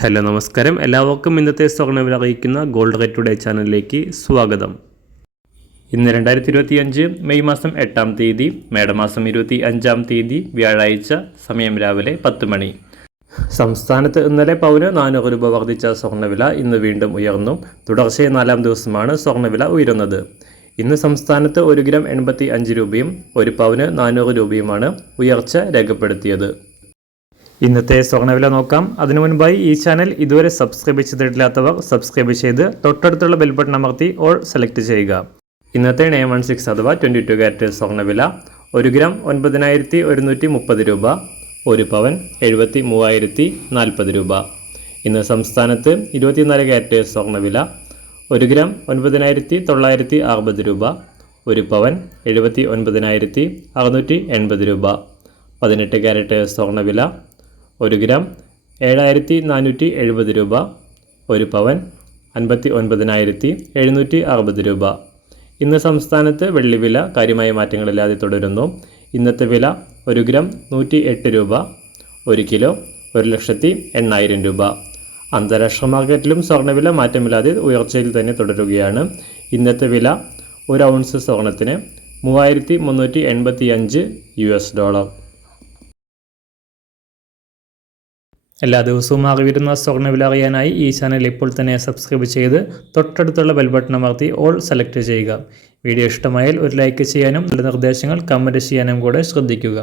Hello നമസ്കാരം, എല്ലാവർക്കും ഇന്നത്തെ സ്വർണ്ണവില അറിയിക്കുന്ന ഗോൾഡ് റേറ്റ് ടുഡേ ചാനലിലേക്ക് സ്വാഗതം. ഇന്ന് 2025 മെയ് മാസം 8-ാം തീയതി, മേടമാസം 25-ാം തീയതി വ്യാഴാഴ്ച, സമയം രാവിലെ 10 മണി. സംസ്ഥാനത്ത് ഇന്നലെ പവന് 400 രൂപ വർദ്ധിച്ച സ്വർണ്ണവില ഇന്ന് വീണ്ടും ഉയർന്നു. തുടർച്ചയായ 4-ാം ദിവസമാണ് സ്വർണ്ണവില ഉയരുന്നത്. ഇന്ന് സംസ്ഥാനത്ത് 1 ഗ്രാം 85 രൂപയും 1 പവന് 400 രൂപയുമാണ് ഉയർച്ച രേഖപ്പെടുത്തിയത്. ഇന്നത്തെ സ്വർണ്ണവില നോക്കാം. അതിനു മുൻപായി ഈ ചാനൽ ഇതുവരെ സബ്സ്ക്രൈബ് ചെയ്തിട്ടില്ലാത്തവർ സബ്സ്ക്രൈബ് ചെയ്ത് തൊട്ടടുത്തുള്ള ബെൽ ബട്ടൺ അമർത്തി ഓൾ സെലക്ട് ചെയ്യുക. ഇന്നത്തെ 916 അഥവാ 22 കാരറ്റ് സ്വർണ്ണവില 1 ഗ്രാം 9130 രൂപ, 1 പവൻ 73,040 രൂപ. ഇന്ന് സംസ്ഥാനത്ത് 24 കാരറ്റ് സ്വർണ്ണവില 1 ഗ്രാം 9960 രൂപ, 1 പവൻ 79,680 രൂപ. 18 കാരറ്റ് സ്വർണ്ണവില 1 ഗ്രാം 7470 രൂപ, 1 പവൻ 59,760 രൂപ. ഇന്ന് സംസ്ഥാനത്ത് വെള്ളിവില കാര്യമായ മാറ്റങ്ങളില്ലാതെ തുടരുന്നു. ഇന്നത്തെ വില 1 ഗ്രാം 108 രൂപ, 1 കിലോ 1,80,000 രൂപ. അന്താരാഷ്ട്ര മാർക്കറ്റിലും സ്വർണ്ണവില മാറ്റമില്ലാതെ ഉയർച്ചയിൽ തന്നെ തുടരുകയാണ്. ഇന്നത്തെ വില 1 ഔൺസ് സ്വർണ്ണത്തിന് $3,385. എല്ലാ ദിവസവും മാറി വരുന്ന സ്വർണ്ണവില അറിയാനായി ഈ ചാനൽ ഇപ്പോൾ തന്നെ സബ്സ്ക്രൈബ് ചെയ്ത് തൊട്ടടുത്തുള്ള ബെൽ ബട്ടൺ അമർത്തി ഓൾ സെലക്ട് ചെയ്യുക. വീഡിയോ ഇഷ്ടമായാൽ ഒരു ലൈക്ക് ചെയ്യാനും നല്ല നിർദ്ദേശങ്ങൾ കമൻറ്റ് ചെയ്യാനും കൂടെ ശ്രദ്ധിക്കുക.